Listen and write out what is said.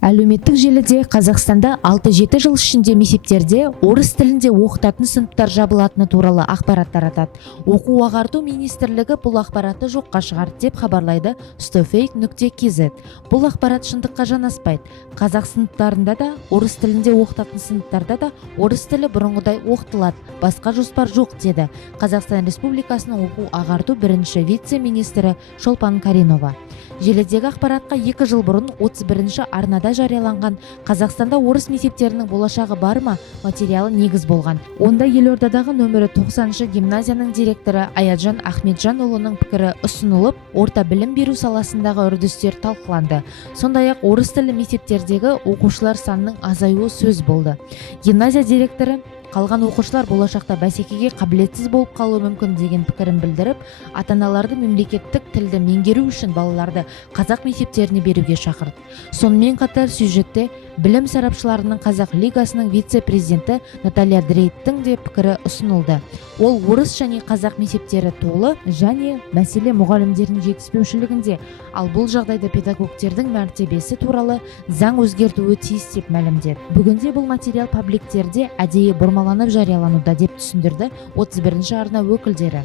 Әлеуметтік желіде Қазақстанда 6-7 жыл ішінде мектептерде орыс тілінде оқытатын сыныптар жабылатыны туралы ақпарат таратады. Оқу-ағарту министрлігі бұл ақпаратты жоққа шығарды деп хабарлайды stofake.kz. Бұл ақпарат шындыққа жанаспайды. Қазақ сыныптарында да, орыс тілінде оқытатын сыныптарда да орыс тілі бұрынғыдай оқытылады. Басқа жоспар жоқ, деді Қазақстан Республикасының оқу-ағарту бірінші вице-министрі Шолпан Каринова. Желідегі ақпаратқа 2 жыл бұрын 31-ші арнада жарияланған Қазақстанда орыс мектептерінің болашағы бар ма материалы негіз болған. Онда елордадағы нөмірі 90-шы гимназияның директоры Аятжан Ахметжанұлының пікірі ұсынылып, орта білім беру саласындағы үрдістер талқыланды. Сондай-ақ орыс тілі мектептердегі оқушылар санының азаюы сөз болды. Гимназия директоры қалған оқушылар болашақта бәсекеге қабілетсіз болып қалуы мүмкін деген пікірін білдіріп, ата-аналарды мемлекеттік тілді меңгеру үшін балаларды қазақ мектептеріне беруге шақырды. Сонымен қатар сюжетте білім сарапшыларының қазақ лигасының вице-президенті Наталья Дрейттің де пікірі ұсынылды. Ол орыс және қазақ мектептері толы және мәселе мұғалімдердің жетіспеушілігінде, ал бұл жағдайда педагогтердің мәртебесі туралы заң өзгертуі тиіс деп мәлімдеді. Бүгінде бұл материал пабликтерде әдейі бұрмаланып жариялануда деп түсіндірді 31-ші арна өкілдері.